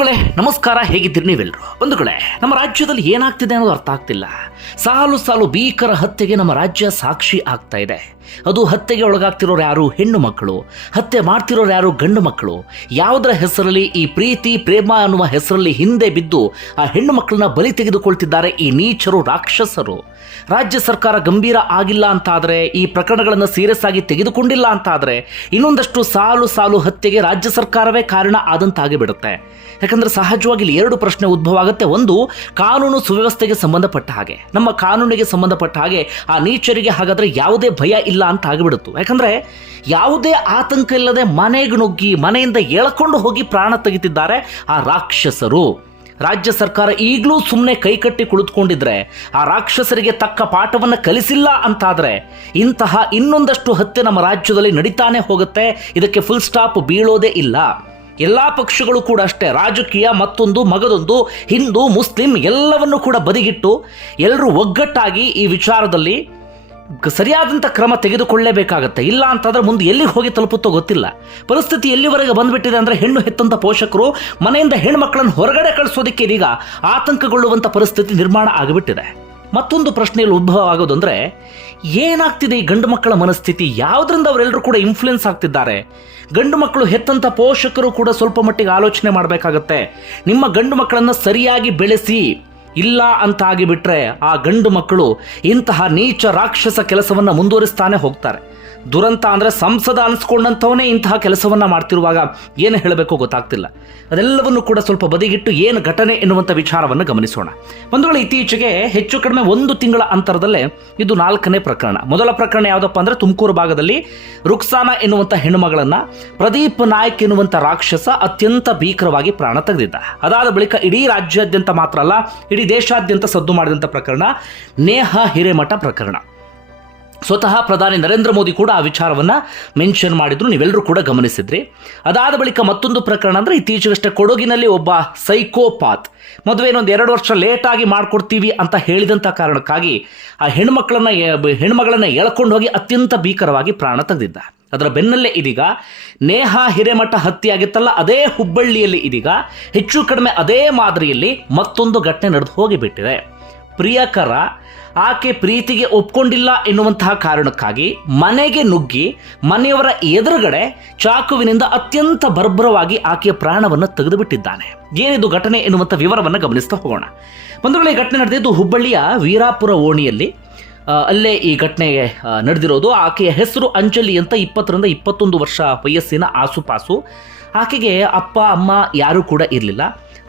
ಬಂಧುಗಳೇ, ನಮಸ್ಕಾರ, ಹೇಗಿದ್ದೀರಿ ನೀವೆಲ್ಲರೂ ಬಂಧುಗಳೇ, ನಮ್ಮ ರಾಜ್ಯದಲ್ಲಿ ಏನಾಗ್ತಿದೆ ಅನ್ನೋದು ಅರ್ಥ ಆಗ್ತಿಲ್ಲ. ಸಾಲು ಸಾಲು ಭೀಕರ ಹತ್ಯೆಗೆ ನಮ್ಮ ರಾಜ್ಯ ಸಾಕ್ಷಿ ಆಗ್ತಾ ಇದೆ. ಅದು ಹತ್ಯೆಗೆ ಒಳಗಾಗ್ತಿರೋರು ಯಾರು? ಹೆಣ್ಣು ಮಕ್ಕಳು. ಹತ್ಯೆ ಮಾಡ್ತಿರೋರು ಯಾರು? ಗಂಡು ಮಕ್ಕಳು. ಯಾವುದರ ಹೆಸರಲ್ಲಿ ಈ ಪ್ರೀತಿ, ಪ್ರೇಮ ಅನ್ನುವ ಹೆಸರಲ್ಲಿ ಹಿಂದೆ ಬಿದ್ದು ಆ ಹೆಣ್ಣು ಮಕ್ಕಳನ್ನ ಬಲಿ ತೆಗೆದುಕೊಳ್ತಿದ್ದಾರೆ ಈ ನೀಚರು, ರಾಕ್ಷಸರು. ರಾಜ್ಯ ಸರ್ಕಾರ ಗಂಭೀರ ಆಗಿಲ್ಲ ಅಂತಾದರೆ, ಈ ಪ್ರಕರಣಗಳನ್ನು ಸೀರಿಯಸ್ ಆಗಿ ತೆಗೆದುಕೊಂಡಿಲ್ಲ ಅಂತಾದರೆ, ಇನ್ನೊಂದಷ್ಟು ಸಾಲು ಸಾಲು ಹತ್ಯೆಗೆ ರಾಜ್ಯ ಸರ್ಕಾರವೇ ಕಾರಣ ಆದಂತಾಗಿ ಬಿಡುತ್ತೆ. ಯಾಕಂದ್ರೆ ಸಹಜವಾಗಿ ಇಲ್ಲಿ ಎರಡು ಪ್ರಶ್ನೆ ಉದ್ಭವ ಆಗುತ್ತೆ. ಒಂದು, ಕಾನೂನು ಸುವ್ಯವಸ್ಥೆಗೆ ಸಂಬಂಧಪಟ್ಟ ಹಾಗೆ. ನಮ್ಮ ಕಾನೂನಿಗೆ ಸಂಬಂಧಪಟ್ಟ ಹಾಗೆ ಆ ನೀಚರಿಗೆ ಹಾಗಾದ್ರೆ ಯಾವುದೇ ಭಯ ಇಲ್ಲ ಅಂತ ಆಗಿಬಿಡುತ್ತು. ಯಾಕಂದ್ರೆ ಯಾವುದೇ ಆತಂಕ ಇಲ್ಲದೆ ಮನೆಗೆ ನುಗ್ಗಿ, ಮನೆಯಿಂದ ಎಳ್ಕೊಂಡು ಹೋಗಿ ಪ್ರಾಣ ತೆಗಿತಿದ್ದಾರೆ ಆ ರಾಕ್ಷಸರು. ರಾಜ್ಯ ಸರ್ಕಾರ ಈಗಲೂ ಸುಮ್ಮನೆ ಕೈಕಟ್ಟಿ ಕುಳಿತುಕೊಂಡಿದ್ರೆ, ಆ ರಾಕ್ಷಸರಿಗೆ ತಕ್ಕ ಪಾಠವನ್ನು ಕಲಿಸಿಲ್ಲ ಅಂತಾದರೆ, ಇಂತಹ ಇನ್ನೊಂದಷ್ಟು ಹತ್ಯೆ ನಮ್ಮ ರಾಜ್ಯದಲ್ಲಿ ನಡೀತಾನೆ ಹೋಗುತ್ತೆ. ಇದಕ್ಕೆ ಫುಲ್ ಸ್ಟಾಪ್ ಬೀಳೋದೇ ಇಲ್ಲ. ಎಲ್ಲ ಪಕ್ಷಗಳು ಕೂಡ ಅಷ್ಟೇ. ರಾಜಕೀಯ ಮತ್ತೊಂದು, ಮಗದೊಂದು, ಹಿಂದೂ, ಮುಸ್ಲಿಂ ಎಲ್ಲವನ್ನು ಕೂಡ ಬದಿಗಿಟ್ಟು ಎಲ್ಲರೂ ಒಗ್ಗಟ್ಟಾಗಿ ಈ ವಿಚಾರದಲ್ಲಿ ಸರಿಯಾದಂಥ ಕ್ರಮ ತೆಗೆದುಕೊಳ್ಳಲೇಬೇಕಾಗತ್ತೆ ಇಲ್ಲ ಅಂತಂದ್ರೆ ಮುಂದೆ ಎಲ್ಲಿಗೆ ಹೋಗಿ ತಲುಪುತ್ತೋ ಗೊತ್ತಿಲ್ಲ. ಪರಿಸ್ಥಿತಿ ಎಲ್ಲಿವರೆಗೆ ಬಂದ್ಬಿಟ್ಟಿದೆ ಅಂದರೆ ಹೆಣ್ಣು ಹೆತ್ತಂಥ ಪೋಷಕರು ಮನೆಯಿಂದ ಹೆಣ್ಮಕ್ಳನ್ನು ಹೊರಗಡೆ ಕಳಿಸೋದಕ್ಕೆ ಇದೀಗ ಆತಂಕಗೊಳ್ಳುವಂಥ ಪರಿಸ್ಥಿತಿ ನಿರ್ಮಾಣ ಆಗಿಬಿಟ್ಟಿದೆ. ಮತ್ತೊಂದು ಪ್ರಶ್ನೆಯಲ್ಲಿ ಉದ್ಭವ ಆಗೋದು ಅಂದರೆ ಏನಾಗ್ತಿದೆ ಈ ಗಂಡು ಮಕ್ಕಳ ಮನಸ್ಥಿತಿ? ಯಾವುದರಿಂದ ಅವರೆಲ್ಲರೂ ಕೂಡ ಇನ್ಫ್ಲುಯೆನ್ಸ್ ಆಗ್ತಿದ್ದಾರೆ? ಗಂಡು ಮಕ್ಕಳು ಹೆತ್ತಂಥ ಪೋಷಕರು ಕೂಡ ಸ್ವಲ್ಪ ಮಟ್ಟಿಗೆ ಆಲೋಚನೆ ಮಾಡಬೇಕಾಗತ್ತೆ. ನಿಮ್ಮ ಗಂಡು ಮಕ್ಕಳನ್ನು ಸರಿಯಾಗಿ ಬೆಳೆಸಿ. ಇಲ್ಲ ಅಂತ ಆಗಿಬಿಟ್ರೆ ಆ ಗಂಡು ಮಕ್ಕಳು ಇಂತಹ ನೀಚ ರಾಕ್ಷಸ ಕೆಲಸವನ್ನು ಮುಂದುವರಿಸ್ತಾನೆ ಹೋಗ್ತಾರೆ. ದುರಂತ ಅಂದರೆ ಸಂಸದ ಅನಿಸ್ಕೊಂಡಂಥವನೇ ಇಂತಹ ಕೆಲಸವನ್ನು ಮಾಡ್ತಿರುವಾಗ ಏನು ಹೇಳಬೇಕು ಗೊತ್ತಾಗ್ತಿಲ್ಲ. ಅದೆಲ್ಲವನ್ನು ಕೂಡ ಸ್ವಲ್ಪ ಬದಿಗಿಟ್ಟು ಏನು ಘಟನೆ ಎನ್ನುವಂಥ ವಿಚಾರವನ್ನು ಗಮನಿಸೋಣ. ಒಂದು ವೇಳೆ ಇತ್ತೀಚೆಗೆ ಹೆಚ್ಚು ಕಡಿಮೆ ಒಂದು ತಿಂಗಳ ಅಂತರದಲ್ಲೇ ಇದು ನಾಲ್ಕನೇ ಪ್ರಕರಣ. ಮೊದಲ ಪ್ರಕರಣ ಯಾವುದಪ್ಪ ಅಂದರೆ ತುಮಕೂರು ಭಾಗದಲ್ಲಿ ರುಕ್ಸಾನ ಎನ್ನುವಂಥ ಹೆಣ್ಣುಮಗಳನ್ನು ಪ್ರದೀಪ್ ನಾಯಕ್ ಎನ್ನುವಂಥ ರಾಕ್ಷಸ ಅತ್ಯಂತ ಭೀಕರವಾಗಿ ಪ್ರಾಣ ತೆಗೆದಿದ್ದ. ಅದಾದ ಬಳಿಕ ಇಡೀ ರಾಜ್ಯಾದ್ಯಂತ ಮಾತ್ರ ಅಲ್ಲ ಇಡೀ ದೇಶಾದ್ಯಂತ ಸದ್ದು ಮಾಡಿದಂಥ ಪ್ರಕರಣ ನೇಹ ಹಿರೇಮಠ ಪ್ರಕರಣ. ಸ್ವತಃ ಪ್ರಧಾನಿ ನರೇಂದ್ರ ಮೋದಿ ಕೂಡ ಆ ವಿಚಾರವನ್ನು ಮೆನ್ಷನ್ ಮಾಡಿದ್ರು ನೀವೆಲ್ಲರೂ ಕೂಡ ಗಮನಿಸಿದ್ರಿ. ಅದಾದ ಬಳಿಕ ಮತ್ತೊಂದು ಪ್ರಕರಣ ಅಂದರೆ ಇತ್ತೀಚೆಗಷ್ಟೇ ಕೊಡಗಿನಲ್ಲಿ ಒಬ್ಬ ಸೈಕೋಪಾತ್. ಮದುವೆ ಒಂದು ಎರಡು ವರ್ಷ ಲೇಟಾಗಿ ಮಾಡಿಕೊಡ್ತೀವಿ ಅಂತ ಹೇಳಿದಂಥ ಕಾರಣಕ್ಕಾಗಿ ಆ ಹೆಣ್ಮಕ್ಳನ್ನ, ಹೆಣ್ಮಗಳನ್ನ ಎಳ್ಕೊಂಡು ಹೋಗಿ ಅತ್ಯಂತ ಭೀಕರವಾಗಿ ಪ್ರಾಣ ತೆಗೆದಿದ್ದ ಅದರ ಬೆನ್ನಲ್ಲೇ ಇದೀಗ ನೇಹ ಹಿರೇಮಠ ಹತ್ಯೆ ಆಗಿತ್ತಲ್ಲ ಅದೇ ಹುಬ್ಬಳ್ಳಿಯಲ್ಲಿ ಇದೀಗ ಹೆಚ್ಚು ಕಡಿಮೆ ಅದೇ ಮಾದರಿಯಲ್ಲಿ ಮತ್ತೊಂದು ಘಟನೆ ನಡೆದು ಹೋಗಿಬಿಟ್ಟಿದೆ. ಪ್ರಿಯಕರ ಆಕೆ ಪ್ರೀತಿಗೆ ಒಪ್ಕೊಂಡಿಲ್ಲ ಎನ್ನುವಂತಹ ಕಾರಣಕ್ಕಾಗಿ ಮನೆಗೆ ನುಗ್ಗಿ ಮನೆಯವರ ಎದುರುಗಡೆ ಚಾಕುವಿನಿಂದ ಅತ್ಯಂತ ಬರ್ಬರವಾಗಿ ಆಕೆಯ ಪ್ರಾಣವನ್ನು ತೆಗೆದುಬಿಟ್ಟಿದ್ದಾನೆ. ಏನಿದು ಘಟನೆ ಎನ್ನುವಂಥ ವಿವರವನ್ನು ಗಮನಿಸ್ತಾ ಹೋಗೋಣ. ಈ ಘಟನೆ ನಡೆದಿದ್ದು ಹುಬ್ಬಳ್ಳಿಯ ವೀರಾಪುರ ಓಣಿಯಲ್ಲಿ ಅಲ್ಲೇ ಈ ಘಟನೆ ನಡೆದಿರೋದು. ಆಕೆಯ ಹೆಸರು ಅಂಜಲಿ ಅಂತ ಇಪ್ಪತ್ತರಿಂದ ಇಪ್ಪತ್ತೊಂದು ವರ್ಷ ವಯಸ್ಸಿನ ಆಸುಪಾಸು. ಆಕೆಗೆ ಅಪ್ಪ, ಅಮ್ಮ ಯಾರೂ ಕೂಡ ಇರಲಿಲ್ಲ.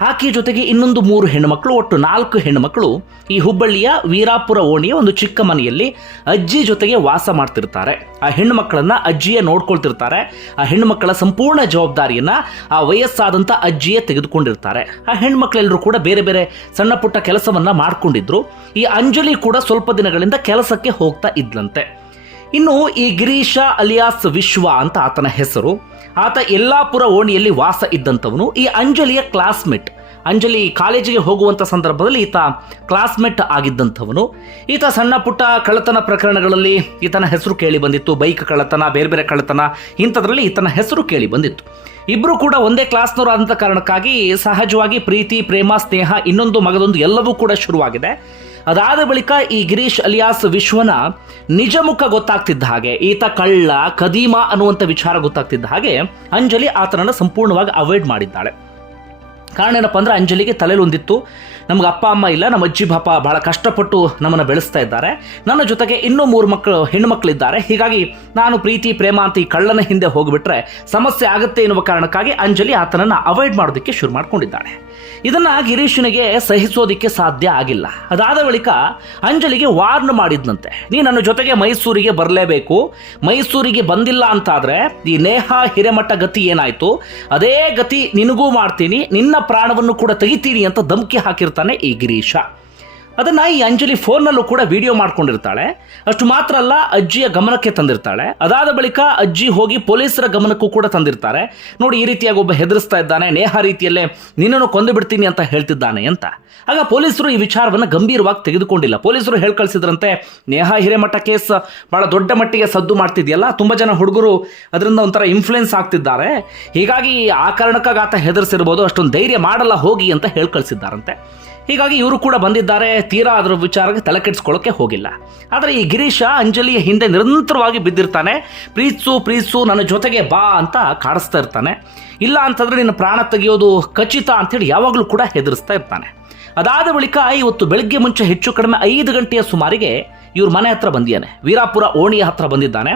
ಆಕೆಯ ಜೊತೆಗೆ ಇನ್ನೊಂದು ಮೂರು ಹೆಣ್ಣುಮಕ್ಕಳು, ಒಟ್ಟು ನಾಲ್ಕು ಹೆಣ್ಣುಮಕ್ಕಳು ಈ ಹುಬ್ಬಳ್ಳಿಯ ವೀರಾಪುರ ಓಣಿಯ ಒಂದು ಚಿಕ್ಕ ಮನೆಯಲ್ಲಿ ಅಜ್ಜಿ ಜೊತೆಗೆ ವಾಸ ಮಾಡ್ತಿರ್ತಾರೆ. ಆ ಹೆಣ್ಣು ಮಕ್ಕಳನ್ನು ಅಜ್ಜಿಯೇ ನೋಡ್ಕೊಳ್ತಿರ್ತಾರೆ. ಆ ಹೆಣ್ಣುಮಕ್ಕಳ ಸಂಪೂರ್ಣ ಜವಾಬ್ದಾರಿಯನ್ನ ಆ ವಯಸ್ಸಾದಂಥ ಅಜ್ಜಿಯೇ ತೆಗೆದುಕೊಂಡಿರ್ತಾರೆ. ಆ ಹೆಣ್ಮಕ್ಳೆಲ್ಲರೂ ಕೂಡ ಬೇರೆ ಬೇರೆ ಸಣ್ಣ ಪುಟ್ಟ ಕೆಲಸವನ್ನ ಮಾಡ್ಕೊಂಡಿದ್ರು. ಈ ಅಂಜಲಿ ಕೂಡ ಸ್ವಲ್ಪ ದಿನಗಳಿಂದ ಕೆಲಸಕ್ಕೆ ಹೋಗ್ತಾ ಇದ್ಲಂತೆ. ಇನ್ನು ಈ ಗಿರೀಶ ಅಲಿಯಾಸ್ ವಿಶ್ವ ಅಂತ ಆತನ ಹೆಸರು. ಆತ ಯಲ್ಲಾಪುರ ಓಣಿಯಲ್ಲಿ ವಾಸ ಇದ್ದಂಥವನು. ಈ ಅಂಜಲಿಯ ಕ್ಲಾಸ್ಮೇಟ್. ಅಂಜಲಿ ಕಾಲೇಜಿಗೆ ಹೋಗುವಂಥ ಸಂದರ್ಭದಲ್ಲಿ ಈತ ಕ್ಲಾಸ್ಮೇಟ್ ಆಗಿದ್ದಂಥವನು. ಈತ ಸಣ್ಣ ಪುಟ್ಟ ಕಳ್ಳತನ ಪ್ರಕರಣಗಳಲ್ಲಿ ಈತನ ಹೆಸರು ಕೇಳಿ ಬಂದಿತ್ತು. ಬೈಕ್ ಕಳ್ಳತನ, ಬೇರೆ ಬೇರೆ ಕಳ್ಳತನ, ಇಂಥದ್ರಲ್ಲಿ ಈತನ ಹೆಸರು ಕೇಳಿ ಬಂದಿತ್ತು. ಇಬ್ಬರು ಕೂಡ ಒಂದೇ ಕ್ಲಾಸ್ನವರು ಆದಂಥ ಕಾರಣಕ್ಕಾಗಿ ಸಹಜವಾಗಿ ಪ್ರೀತಿ, ಪ್ರೇಮ, ಸ್ನೇಹ ಇನ್ನೊಂದು ಮಗದೊಂದು ಎಲ್ಲವೂ ಕೂಡ ಶುರುವಾಗಿದೆ. ಅದಾದ ಬಳಿಕ ಈ ಗಿರೀಶ್ ಅಲಿಯಾಸ್ ವಿಶ್ವನ ನಿಜ ಮುಖ ಗೊತ್ತಾಗ್ತಿದ್ದ ಹಾಗೆ, ಈತ ಕಳ್ಳ, ಕದೀಮ ಅನ್ನುವಂಥ ವಿಚಾರ ಗೊತ್ತಾಗ್ತಿದ್ದ ಹಾಗೆ ಅಂಜಲಿ ಆತನನ್ನು ಸಂಪೂರ್ಣವಾಗಿ ಅವಾಯ್ಡ್ ಮಾಡಿದ್ದಾಳೆ. ಕಾರಣ ಏನಪ್ಪ ಅಂದರೆ ಅಂಜಲಿಗೆ ತಲೆಯಲ್ಲಿ ಒಂದಿತ್ತು. ನಮ್ಗೆ ಅಪ್ಪ, ಅಮ್ಮ ಇಲ್ಲ, ನಮ್ಮ ಅಜ್ಜಿ, ಪಾಪ ಬಹಳ ಕಷ್ಟಪಟ್ಟು ನಮ್ಮನ್ನು ಬೆಳೆಸ್ತಾ ಇದ್ದಾರೆ. ನನ್ನ ಜೊತೆಗೆ ಇನ್ನೂ ಮೂರು ಮಕ್ಕಳು, ಹೆಣ್ಣು ಮಕ್ಕಳಿದ್ದಾರೆ ಹೀಗಾಗಿ ನಾನು ಪ್ರೀತಿ, ಪ್ರೇಮ ಅಂತ ಈ ಕಳ್ಳನ ಹಿಂದೆ ಹೋಗಿಬಿಟ್ರೆ ಸಮಸ್ಯೆ ಆಗುತ್ತೆ ಎನ್ನುವ ಕಾರಣಕ್ಕಾಗಿ ಅಂಜಲಿ ಆತನನ್ನು ಅವಾಯ್ಡ್ ಮಾಡೋದಕ್ಕೆ ಶುರು ಮಾಡ್ಕೊಂಡಿದ್ದಾಳೆ ಇದನ್ನ ಗಿರೀಶನಿಗೆ ಸಹಿಸೋದಿಕ್ಕೆ ಸಾಧ್ಯ ಆಗಿಲ್ಲ. ಅದಾದ ಬಳಿಕ ಅಂಜಲಿಗೆ ವಾರ್ನ್ ಮಾಡಿದ್ನಂತೆ. ನೀ ನನ್ನ ಜೊತೆಗೆ ಮೈಸೂರಿಗೆ ಬರಲೇಬೇಕು. ಮೈಸೂರಿಗೆ ಬಂದಿಲ್ಲ ಅಂತಾದರೆ ಈ ನೇಹ, ಹಿರೇಮಠ ಗತಿ ಏನಾಯ್ತು? ಅದೇ ಗತಿ ನಿನಗೂ ಮಾಡ್ತೀನಿ. ನಿನ್ನ ಪ್ರಾಣವನ್ನು ಕೂಡ ತೆಗಿತೀನಿ ಅಂತ ಧಮಕಿ ಹಾಕಿರ್ತಾನೆ ಈ ಗಿರೀಶ. ಅದನ್ನ ಈ ಅಂಜಲಿ ಫೋನ್ನಲ್ಲೂ ಕೂಡ ವಿಡಿಯೋ ಮಾಡ್ಕೊಂಡಿರ್ತಾಳೆ. ಅಷ್ಟು ಮಾತ್ರ ಅಲ್ಲ, ಅಜ್ಜಿಯ ಗಮನಕ್ಕೆ ತಂದಿರ್ತಾಳೆ. ಅದಾದ ಬಳಿಕ ಅಜ್ಜಿ ಹೋಗಿ ಪೊಲೀಸರ ಗಮನಕ್ಕೂ ಕೂಡ ತಂದಿರ್ತಾರೆ. ನೋಡಿ, ಈ ರೀತಿಯಾಗಿ ಒಬ್ಬ ಹೆದರಿಸ್ತಾ ಇದ್ದಾನೆ, ನೇಹ ರೀತಿಯಲ್ಲೇ, ನಿನ್ನನ್ನು ಕೊಂದು ಬಿಡ್ತೀನಿ ಅಂತ ಹೇಳ್ತಿದ್ದಾನೆ ಅಂತ. ಆಗ ಪೊಲೀಸರು ಈ ವಿಚಾರವನ್ನು ಗಂಭೀರವಾಗಿ ತೆಗೆದುಕೊಂಡಿಲ್ಲ. ಪೊಲೀಸರು ಹೇಳಿ ಕಳಿಸಿದ್ರಂತೆ, ನೇಹ, ಹಿರೇಮಠ ಕೇಸ್ ಬಹಳ ದೊಡ್ಡ ಮಟ್ಟಿಗೆ ಸದ್ದು ಮಾಡ್ತಿದೆಯಲ್ಲ, ತುಂಬ ಜನ ಹುಡುಗರು ಅದರಿಂದ ಒಂಥರ ಇನ್ಫ್ಲುಯೆನ್ಸ್ ಆಗ್ತಿದ್ದಾರೆ. ಹೀಗಾಗಿ ಆ ಕಾರಣಕ್ಕಾಗಿ ಆತ ಹೆದರ್ಸಿರ್ಬೋದು, ಅಷ್ಟೊಂದು ಧೈರ್ಯ ಮಾಡಲ್ಲ, ಹೋಗಿ ಅಂತ ಹೇಳ್ ಕಳಿಸಿದ್ದಾರಂತೆ. ಹೀಗಾಗಿ ಇವರು ಕೂಡ ಬಂದಿದ್ದಾರೆ. ತೀರಾ ಅದರ ವಿಚಾರಕ್ಕೆ ತಲೆ ಕೆಡಿಸ್ಕೊಳ್ಳೋಕೆ ಹೋಗಿಲ್ಲ. ಆದರೆ ಈ ಗಿರೀಶ ಅಂಜಲಿಯ ಹಿಂದೆ ನಿರಂತರವಾಗಿ ಬಿದ್ದಿರ್ತಾನೆ. ಪ್ರೀತ್ಸು ಪ್ರೀತ್ಸು, ನನ್ನ ಜೊತೆಗೆ ಬಾ ಅಂತ ಕಾಡಿಸ್ತಾ ಇರ್ತಾನೆ. ಇಲ್ಲ ಅಂತಂದರೆ ನಿನ್ನ ಪ್ರಾಣ ತೆಗೆಯೋದು ಖಚಿತ ಅಂತೇಳಿ ಯಾವಾಗಲೂ ಕೂಡ ಹೆದರಿಸ್ತಾ ಇರ್ತಾನೆ. ಅದಾದ ಬಳಿಕ ಇವತ್ತು ಬೆಳಗ್ಗೆ ಮುಂಚೆ ಹೆಚ್ಚು ಕಡಿಮೆ ಐದು ಗಂಟೆಯ ಸುಮಾರಿಗೆ ಇವ್ರ ಮನೆ ಹತ್ರ ಬಂದಿದ್ದಾನೆ. ವೀರಾಪುರ ಓಣಿಯ ಹತ್ರ ಬಂದಿದ್ದಾನೆ.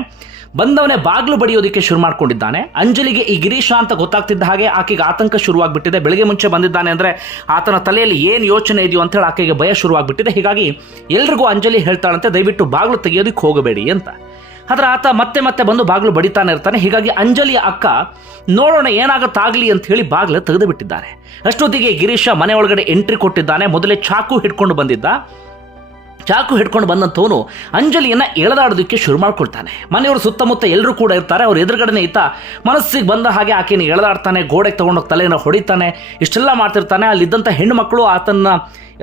ಬಂದವನೇ ಬಾಗಿಲು ಬಡಿಯೋದಕ್ಕೆ ಶುರು ಮಾಡ್ಕೊಂಡಿದ್ದಾನೆ. ಅಂಜಲಿಗೆ ಈ ಗಿರೀಶ ಅಂತ ಗೊತ್ತಾಗ್ತಿದ್ದ ಹಾಗೆ ಆಕೆಗೆ ಆತಂಕ ಶುರುವಾಗ್ಬಿಟ್ಟಿದೆ. ಬೆಳಗ್ಗೆ ಮುಂಚೆ ಬಂದಿದ್ದಾನೆ ಅಂದ್ರೆ ಆತನ ತಲೆಯಲ್ಲಿ ಏನು ಯೋಚನೆ ಇದೆಯೋ ಅಂತೇಳಿ ಆಕೆಗೆ ಭಯ ಶುರುವಾಗ್ಬಿಟ್ಟಿದೆ. ಹೀಗಾಗಿ ಎಲ್ರಿಗೂ ಅಂಜಲಿ ಹೇಳ್ತಾಳಂತೆ, ದಯವಿಟ್ಟು ಬಾಗಿಲು ತೆಗೆಯೋದಕ್ಕೆ ಹೋಗಬೇಡಿ ಅಂತ. ಆದ್ರೆ ಆತ ಮತ್ತೆ ಮತ್ತೆ ಬಂದು ಬಾಗಿಲು ಬಡಿತಾನೆ ಇರ್ತಾನೆ. ಹೀಗಾಗಿ ಅಂಜಲಿಯ ಅಕ್ಕ, ನೋಡೋಣ ಏನಾಗತ್ತಾಗ್ಲಿ ಅಂತ ಹೇಳಿ ಬಾಗಿಲು ತೆಗೆದು ಬಿಟ್ಟಿದ್ದಾರೆ ಅಷ್ಟೊತ್ತಿಗೆ ಗಿರೀಶ ಮನೆ ಒಳಗಡೆ ಎಂಟ್ರಿ ಕೊಟ್ಟಿದ್ದಾನೆ. ಮೊದಲೇ ಚಾಕು ಹಿಡ್ಕೊಂಡು ಬಂದಿದ್ದ. ಚಾಕು ಹಿಡ್ಕೊಂಡು ಬಂದಂಥವನು ಅಂಜಲಿಯನ್ನ ಎಳೆದಾಡೋದಕ್ಕೆ ಶುರು ಮಾಡ್ಕೊಳ್ತಾನೆ. ಮನೆಯವರು ಸುತ್ತಮುತ್ತ ಎಲ್ಲರೂ ಕೂಡ ಇರ್ತಾರೆ ಅವ್ರ ಎದುರುಗಡೆನೆ ಈತ ಮನಸ್ಸಿಗೆ ಬಂದ ಹಾಗೆ ಆಕೆನ ಎಳೆದಾಡ್ತಾನೆ ಗೋಡೆಗೆ ತಗೊಂಡೋಗಿ ತಲೆಯನ್ನು ಹೊಡಿತಾನೆ ಇಷ್ಟೆಲ್ಲ ಮಾಡ್ತಿರ್ತಾನೆ ಅಲ್ಲಿದ್ದಂಥ ಹೆಣ್ಣು ಮಕ್ಕಳು ಆತನ್ನ ಆ,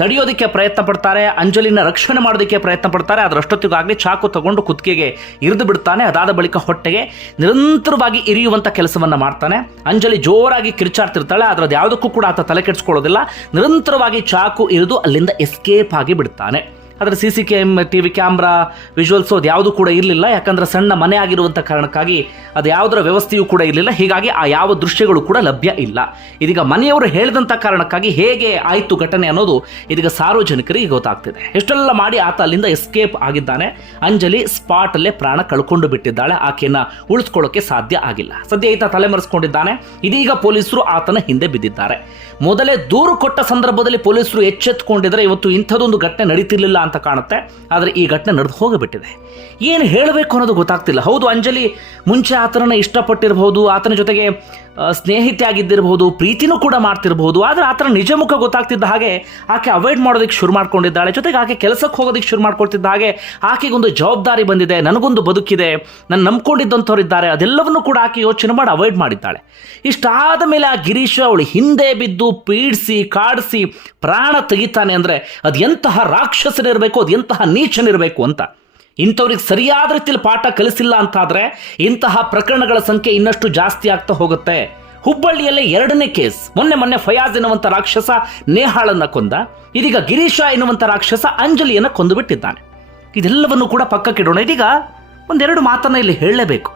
ತಡೆಯೋದಕ್ಕೆ ಪ್ರಯತ್ನ ಪಡ್ತಾರೆ, ಅಂಜಲಿನ ರಕ್ಷಣೆ ಮಾಡೋದಕ್ಕೆ ಪ್ರಯತ್ನ ಪಡ್ತಾರೆ, ಅದರಷ್ಟೊತ್ತಿಗಾಗಲಿ ಚಾಕು ತಗೊಂಡು ಕುತ್ತಿಗೆಗೆ ಇರಿದು ಬಿಡ್ತಾನೆ, ಅದಾದ ಬಳಿಕ ಹೊಟ್ಟೆಗೆ ನಿರಂತರವಾಗಿ ಇರಿಯುವಂಥ ಕೆಲಸವನ್ನು ಮಾಡ್ತಾನೆ. ಅಂಜಲಿ ಜೋರಾಗಿ ಕಿರ್ಚಾಡ್ತಿರ್ತಾಳೆ ಅದರ ಯಾವುದಕ್ಕೂ ಕೂಡ ಆತ ತಲೆ ಕೆಡಿಸ್ಕೊಳ್ಳೋದಿಲ್ಲ, ನಿರಂತರವಾಗಿ ಚಾಕು ಇರಿದು ಅಲ್ಲಿಂದ ಎಸ್ಕೇಪ್ ಆಗಿ ಬಿಡ್ತಾನೆ. ಅದರ C C cam T V camera visuals ಅದು ಯಾವುದು ಕೂಡ ಇರಲಿಲ್ಲ. ಯಾಕಂದ್ರೆ ಸಣ್ಣ ಮನೆ ಆಗಿರುವಂಥ ಕಾರಣಕ್ಕಾಗಿ ಅದು ಯಾವುದರ ವ್ಯವಸ್ಥೆಯೂ ಕೂಡ ಇರಲಿಲ್ಲ. ಹೀಗಾಗಿ ಆ ಯಾವ ದೃಶ್ಯಗಳು ಕೂಡ ಲಭ್ಯ ಇಲ್ಲ. ಇದೀಗ ಮನೆಯವರು ಹೇಳಿದಂಥ ಕಾರಣಕ್ಕಾಗಿ ಹೇಗೆ ಆಯಿತು ಘಟನೆ ಅನ್ನೋದು ಇದೀಗ ಸಾರ್ವಜನಿಕರಿಗೆ ಗೊತ್ತಾಗ್ತಿದೆ. ಎಷ್ಟೆಲ್ಲ ಮಾಡಿ ಆತ ಅಲ್ಲಿಂದ ಎಸ್ಕೇಪ್ ಆಗಿದ್ದಾನೆ. ಅಂಜಲಿ ಸ್ಪಾಟಲ್ಲೇ ಪ್ರಾಣ ಕಳ್ಕೊಂಡು ಬಿಟ್ಟಿದ್ದಾಳೆ. ಆಕೆಯನ್ನು ಉಳಿಸ್ಕೊಳ್ಳೋಕೆ ಸಾಧ್ಯ ಆಗಿಲ್ಲ. ಸದ್ಯ ಈತ ತಲೆಮರೆಸ್ಕೊಂಡಿದ್ದಾನೆ ಇದೀಗ ಪೊಲೀಸರು ಆತನ ಹಿಂದೆ ಬಿದ್ದಿದ್ದಾರೆ. ಮೊದಲೇ ದೂರು ಕೊಟ್ಟ ಸಂದರ್ಭದಲ್ಲಿ ಪೊಲೀಸರು ಎಚ್ಚೆತ್ತುಕೊಂಡಿದ್ರೆ ಇವತ್ತು ಇಂಥದೊಂದು ಘಟನೆ ನಡೀತಿರ್ಲಿಲ್ಲ ಅಂತ ಕಾಣುತ್ತೆ. ಆದರೆ ಈ ಘಟನೆ ನಡೆದು ಹೋಗಿಬಿಟ್ಟಿದೆ. ಏನು ಹೇಳಬೇಕು ಅನ್ನೋದು ಗೊತ್ತಾಗ್ತಿಲ್ಲ. ಹೌದು, ಅಂಜಲಿ, ಮುಂಚೆ ಆತನನ್ನು ಇಷ್ಟಪಟ್ಟಿರಬಹುದು ಆತನ ಜೊತೆಗೆ ಸ್ನೇಹಿತೆ ಆಗಿದ್ದಿರಬಹುದು ಪ್ರೀತಿನೂ ಕೂಡ ಮಾಡ್ತಿರಬಹುದು, ಆದರೆ ಆತನ ನಿಜ ಮುಖ ಗೊತ್ತಾಗ್ತಿದ್ದ ಹಾಗೆ ಆಕೆ ಅವಾಯ್ಡ್ ಮಾಡೋದಕ್ಕೆ ಶುರು ಮಾಡ್ಕೊಂಡಿದ್ದಾಳೆ. ಜೊತೆಗೆ ಆಕೆ ಕೆಲಸಕ್ಕೆ ಹೋಗೋದಕ್ಕೆ ಶುರು ಮಾಡ್ಕೊಳ್ತಿದ್ದ ಹಾಗೆ ಆಕೆಗೊಂದು ಜವಾಬ್ದಾರಿ ಬಂದಿದೆ, ನನಗೊಂದು ಬದುಕಿದೆ, ನಾನು ನಂಬ್ಕೊಂಡಿದ್ದಂಥವ್ರು ಇದ್ದಾರೆ ಅದೆಲ್ಲವನ್ನೂ ಕೂಡ ಆಕೆ ಯೋಚನೆ ಮಾಡಿ ಅವಾಯ್ಡ್ ಮಾಡಿದ್ದಾಳೆ. ಇಷ್ಟಾದ ಮೇಲೆ ಆ ಗಿರೀಶ್ ಅವಳು ಹಿಂದೆ ಬಿದ್ದು ಪೀಡಿಸಿ, ಕಾಡಿಸಿ ಪ್ರಾಣ ತೆಗಿತಾನೆ ಅಂದರೆ ಅದು ಎಂತಹ ರಾಕ್ಷಸನಿರಬೇಕು, ಅದು ಎಂತಹ ನೀಚನಿರಬೇಕು ಅಂತ. ಇಂಥವ್ರಿಗೆ ಸರಿಯಾದ ರೀತಿಯಲ್ಲಿ ಪಾಠ ಕಲಿಸಿಲ್ಲ ಅಂತಾದರೆ ಇಂತಹ ಪ್ರಕರಣಗಳ ಸಂಖ್ಯೆ ಇನ್ನಷ್ಟು ಜಾಸ್ತಿ ಆಗ್ತಾ ಹೋಗುತ್ತೆ. ಹುಬ್ಬಳ್ಳಿಯಲ್ಲೇ ಎರಡನೇ ಕೇಸ್. ಮೊನ್ನೆ ಮೊನ್ನೆ ಫಯಾಜ್ ಎನ್ನುವಂಥ ರಾಕ್ಷಸ ನೇಹಾಳನ್ನ ಕೊಂದ. ಇದೀಗ ಗಿರೀಶ ಎನ್ನುವಂಥ ರಾಕ್ಷಸ ಅಂಜಲಿಯನ್ನ ಕೊಂದುಬಿಟ್ಟಿದ್ದಾನೆ ಇದೆಲ್ಲವನ್ನು ಕೂಡ ಪಕ್ಕಕ್ಕಿಡೋಣ ಇದೀಗ ಒಂದೆರಡು ಮಾತನ್ನು ಇಲ್ಲಿ ಹೇಳಲೇಬೇಕು.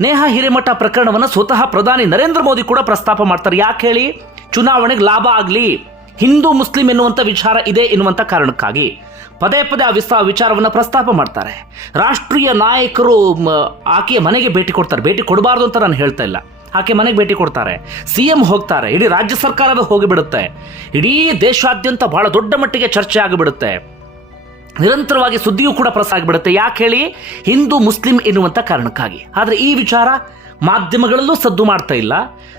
ನೇಹಾ ಹಿರೇಮಠ ಪ್ರಕರಣವನ್ನು ಸ್ವತಃ ಪ್ರಧಾನಿ ನರೇಂದ್ರ ಮೋದಿ ಕೂಡ ಪ್ರಸ್ತಾಪ ಮಾಡ್ತಾರೆ. ಯಾಕೆ ಹೇಳಿ? ಚುನಾವಣೆಗೆ ಲಾಭ ಆಗಲಿ. ಹಿಂದೂ ಮುಸ್ಲಿಂ ಎನ್ನುವಂಥ ವಿಚಾರ ಇದೆ ಎನ್ನುವಂಥ ಕಾರಣಕ್ಕಾಗಿ ಪದೇ ಪದೇ ಆ ವಿಸ್ತಾ ವಿಚಾರವನ್ನು ಪ್ರಸ್ತಾಪ ಮಾಡ್ತಾರೆ. ರಾಷ್ಟ್ರೀಯ ನಾಯಕರು ಆಕೆಯ ಮನೆಗೆ ಭೇಟಿ ಕೊಡ್ತಾರೆ. ಭೇಟಿ ಕೊಡಬಾರ್ದು ಅಂತ ನಾನು ಹೇಳ್ತಾ ಇಲ್ಲ. ಆಕೆ ಮನೆಗೆ ಭೇಟಿ ಕೊಡ್ತಾರೆ. ಸಿ ಎಂ ಹೋಗ್ತಾರೆ. ಇಡೀ ರಾಜ್ಯ ಸರ್ಕಾರದ ಹೋಗಿಬಿಡುತ್ತೆ ಇಡೀ ದೇಶಾದ್ಯಂತ ಬಹಳ ದೊಡ್ಡ ಮಟ್ಟಿಗೆ ಚರ್ಚೆ ಆಗಿಬಿಡುತ್ತೆ ನಿರಂತರವಾಗಿ ಸುದ್ದಿಯೂ ಕೂಡ ಪ್ರಸಾರ ಆಗಿಬಿಡುತ್ತೆ ಯಾಕೆ ಹೇಳಿ? ಹಿಂದೂ, ಮುಸ್ಲಿಂ ಎನ್ನುವಂಥ ಕಾರಣಕ್ಕಾಗಿ. ಆದರೆ ಈ ವಿಚಾರ ಮಾಧ್ಯಮಗಳಲ್ಲೂ ಸದ್ದು ಮಾಡ್ತಾ ಇಲ್ಲ.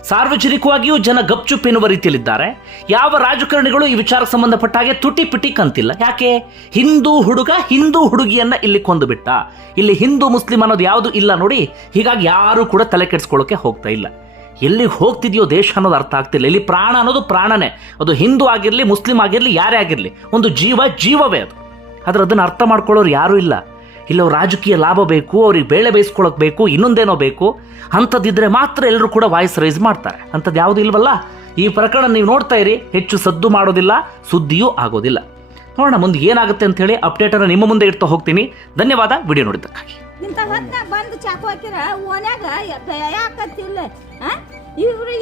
ಸಾರ್ವಜನಿಕವಾಗಿಯೂ ಜನ ಗಪ್ಚುಪ್ ಎನ್ನುವ ರೀತಿಯಲ್ಲಿದ್ದಾರೆ. ಯಾವ ರಾಜಕಾರಣಿಗಳು ಈ ವಿಚಾರಕ್ಕೆ ಸಂಬಂಧಪಟ್ಟ ಹಾಗೆ ತುಟಿ ಪಿಟಿ ಕಂತಿಲ್ಲ. ಯಾಕೆ? ಹಿಂದೂ ಹುಡುಗ ಹಿಂದೂ ಹುಡುಗಿಯನ್ನ ಇಲ್ಲಿ ಕೊಂದುಬಿಟ್ಟ ಇಲ್ಲಿ ಹಿಂದೂ, ಮುಸ್ಲಿಂ ಅನ್ನೋದು ಯಾವುದು ಇಲ್ಲ ನೋಡಿ, ಹೀಗಾಗಿ ಯಾರು ಕೂಡ ತಲೆ ಕೆಡಿಸ್ಕೊಳ್ಳೋಕೆ ಹೋಗ್ತಾ ಇಲ್ಲ. ಎಲ್ಲಿಗೆ ಹೋಗ್ತಿದೆಯೋ ದೇಶ ಅನ್ನೋದು ಅರ್ಥ ಆಗ್ತಿಲ್ಲ ಇಲ್ಲಿ ಪ್ರಾಣ ಅನ್ನೋದು ಪ್ರಾಣನೇ. ಅದು ಹಿಂದೂ ಆಗಿರಲಿ, ಮುಸ್ಲಿಂ ಆಗಿರಲಿ, ಯಾರೇ ಆಗಿರಲಿ, ಒಂದು ಜೀವ ಜೀವವೇ ಅದು. ಆದ್ರೆ ಅದನ್ನು ಅರ್ಥ ಮಾಡ್ಕೊಳ್ಳೋರು ಯಾರೂ ಇಲ್ಲ. ಇಲ್ಲ ಅವ್ರು ರಾಜಕೀಯ ಲಾಭ ಬೇಕು ಅವ್ರಿಗೆ ಬೇಳೆ ಬೇಯಿಸ್ಕೊಳ್ಳೋಕೆ ಬೇಕು ಇನ್ನೊಂದೇನೋ ಬೇಕು ಅಂಥದ್ದಿದ್ರೆ ಮಾತ್ರ ಎಲ್ಲರೂ ಕೂಡ ವಾಯ್ಸ್ ರೈಸ್ ಮಾಡ್ತಾರೆ. ಅಂಥದ್ದು ಯಾವುದು ಇಲ್ವಲ್ಲ? ಈ ಪ್ರಕರಣ ನೀವು ನೋಡ್ತಾ ಇರಿ ಹೆಚ್ಚು ಸದ್ದು ಮಾಡೋದಿಲ್ಲ ಸುದ್ದಿಯೂ ಆಗೋದಿಲ್ಲ. ನೋಡೋಣ ಮುಂದೆ ಏನಾಗುತ್ತೆ ಅಂತ ಹೇಳಿ ಅಪ್ಡೇಟನ್ನು ನಿಮ್ಮ ಮುಂದೆ ಇಡ್ತಾ ಹೋಗ್ತೀನಿ. ಧನ್ಯವಾದ ವಿಡಿಯೋ ನೋಡಿದ್ದಕ್ಕಾಗಿ. ಇಂಥ ಬಂದು ಚಾಕು ಹಾಕಿರ ಓನ್ಯಾಗ ಯಾಕತ್ತಿಲ್ಲ ಇವ್ರು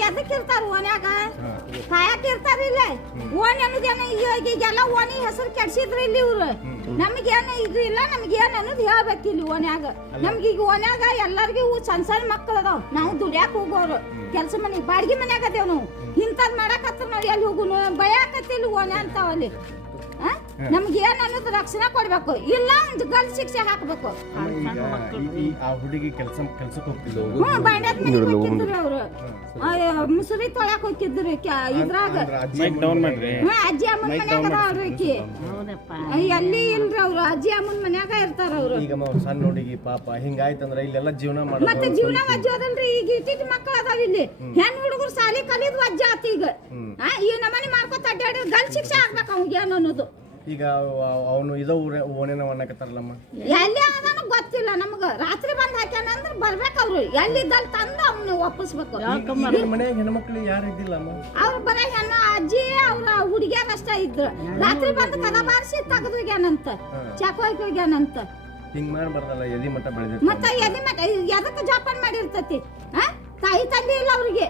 ಓನ್ಯಾಗ ಕಾಯಕ್ ಇರ್ತಾರ ಇಲ್ಲ ಓನ್ ಈಗ ಈಗೆಲ್ಲ ಓನಿ ಹೆಸರು ಕೆಡ್ಸಿದ್ರ ಇಲ್ಲಿ ಇವ್ರು? ನಮಗೇನು ಇದು ಇಲ್ಲ ನಮಗೇನು ಅನ್ನೋದು ಹೇಳ್ಬೇಕು ಇಲ್ಲಿ ಓನ್ಯಾಗ. ನಮ್ಗೆ ಈಗ ಓನ್ಯಾಗ ಎಲ್ಲರಿಗೂ ಸಣ್ಣ ಸಣ್ಣ ಮಕ್ಕಳು ಅದಾವ. ನಾವು ದುಡ್ಯಾಕ ಹೋಗೋರು. ಕೆಲಸ ಮನೆ ಬಾಡಿಗೆ ಮನ್ಯಾಗ ಅದೇವ್ ನಾವು. ಇಂಥದ್ ಮಾಡಕತ್ರ ನಾವು ಎಲ್ಲಿ ಹೋಗುನು. ಭಯ ಆಕತ್ತಿಲ್ಲ ಓನ್ಯಾ ಅಂತಾವಲ್ಲಿ ನಮ್ಗೆ ಏನ್ ಅನ್ನೋದು ರಕ್ಷಣೆ ಕೊಡ್ಬೇಕು. ಇಲ್ಲ ಒಂದು ಗಲ್ ಶಿಕ್ಷೆ ಹಾಕ್ಬೇಕು. ಆ ಹುಡುಗಿ ಕೆಲಸ ಕೆಲ್ಸಕ್ಕೆ ಹೋಗ್ತಿದ್ಲು. ಹ್ಮ್ ಬಾಂಡ್ಯದ ಮನೆಗೆ ಹೋಗಿದ್ರು ಅವ್ರು. ಮುಸುರಿ ತೊಳಕ್ ಹೋಗಿದ್ರು ಇದ್ರಾಗ. ಅಜ್ಜಿ ಡೌನ್ ಮಾಡ್ರಿ. ಹ್ಮ್ ಅಜ್ಜಿ ಅಮ್ಮನ ಮನ್ಯಾಗ ಅದಾವ್ರಿ ಆಕಿ ಎಲ್ಲಿ ಇಲ್ರಿ ಅವ್ರು? ಅಜ್ಜಿ ಅಮ್ಮನ ಮನ್ಯಾಗ ಇರ್ತಾರ ಅವ್ರು. ಈಗ ಸಣ್ಣ ಹುಡುಗಿ ಪಾಪ ಹಿಂಗಾಯ್ತಂದ್ರ ಇಲ್ಲೆಲ್ಲ ಜೀವನ ಮತ್ತೆ ಮಾಡೋದು ಜೀವನ ವಜ್ಜ ಅದಲ್ರಿ ಈಗ ಇಟ್ಟಿಟ್ ಮಕ್ಕಳು ಅದಾವ ಇಲ್ಲಿ. ಹೆಣ್ ಹುಡುಗರು ಸಾಲಿ ಕಲಿದ್ ವಜ್ಜ ಆತ ಈಗ. ಆ, ಈ ನಮನಿ ಮಾಡ್ಕೊತ ಅಡ್ಡಾಡಿ ಗಲ್ ಶಿಕ್ಷೆ ಆಗ್ಬೇಕು ಅವ್ಗೆ ಏನು ಅನ್ನೋದು. ಈಗ ಅವನು ಇದೋ ಊರ ಓನೇನ ಅನ್ನಕತ್ತಾರಲ್ಲಮ್ಮ ಎಲ್ಲಿ ಅದನ್ನ ಗೊತ್ತಿಲ್ಲ ನಮಗ. ರಾತ್ರಿ ಬಂದ್ ಹಾಕ್ಯಾನ ಅಂದ್ರೆ ಬರ್ಬೇಕು ಅವ್ರು. ಎಲ್ಲಿದ್ದಲ್ಲಿ ತಂದು ಅವ್ನ ಒಪ್ಪಿಸ್ಬೇಕು. ಈಗ ಮನ್ಯಾಗ ಹೆಣ್ಮಕ್ಳು ಯಾರು ಇದ್ದಿಲ್ಲಮ್ಮ? ಅವ್ರು ಬರ ಹೆಣ್ಣು ಅಜ್ಜಿ ಅವ್ರ ಹುಡುಗಿಯಾಗ ಅಷ್ಟ ಇದ್ರು. ರಾತ್ರಿ ಬಂದು ಕದ ಬಾರಿಸಿ ತೆಗೆದು ಹೋಗ್ಯಾನಂತ. ಚಾಕೋಯ್ಕ್ ಹೋಗ್ಯಾನಂತ. ಹಿಂಗ್ ಮಾಡ್ಬಾರ್ದಲ್ಲ ಎದಿ ಮಠ ಬೆಳೆದಿರ್ತಾನೆ. ಮತ್ತ ಎದಿ ಮಠ ಎದಕ್ಕೆ ಜೋಪಾನ ಮಾಡಿರ್ತತಿ? ತಾಯಿ ತಂದೆ ಇಲ್ಲ ಅವ್ರಿಗೆ.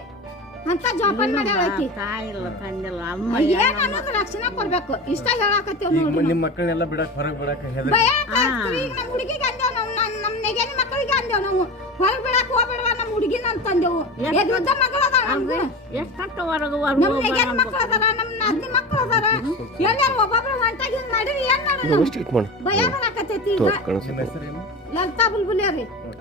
ಅಂತ ಜೋಪಾನ ಮಾಡಿ ಆಕಿ. ತಾಯಿಲ್ಲ ತಂದಿಲ್ಲ ಅಮ್ಮ ಏನ್ ಅನ್ನೋದು ರಕ್ಷಣೆ ಕೊಡ್ಬೇಕು? ಇಷ್ಟ ಹೇಳಾಕತ್ತೇವ್ ಈಗ ನೋಡ್ರಿ ನಿಮ್ಮ ಮಕ್ಕಳನ್ನೆಲ್ಲ ಬಿಡಕ್ ಹೊರಗೆ ಬಿಡಕ್ ಹೆದರ್ ಭಯ. ಈಗ ನಮ್ಮ ಹುಡುಗಿಗೆ ಅಂದೇವ್ ನಾವು ನಮ್ ನಮ್ ನೆಗೆನಿ ಮಕ್ಕಳಿಗೆ ಅಂದೇವ್ ನಾವು. ಹೊರಗ್ ಬಿಡಕ್ ಹೋಗ್ಬೇಡವಾ ನಮ್ಮ ಹುಡುಗಿನ ಅಂತಂದೇವು ಎದ್ದ ಮಗಳ ಅದಾವ ನಮ್ಗೆ ಎಷ್ಟೊತ್ತು ಹೊರಗೆ ನಮ್ ನೆಗೆನಿ ಮಕ್ಕಳು ಅದಾರ ನಮ್ ನಾದ್ನಿ ಮಕ್ಕಳು ಅದಾರ. ಎಲ್ಲಾರು ಒಬ್ಬೊಬ್ರು ಹೊಂಟಾಗಿ ಹಿಂಗ್ ಮಾಡಿರಿ ಏನ್ ಮಾಡೋಣ ಭಯ ಬರಾಕತ್ತೈತಿ ಈಗ. ನಿಮ್ಮ ಹೆಸರೇನು ಲಲಿತಾ ಬುಲ್ಬುಲಿ ರೀ ಓಕೆ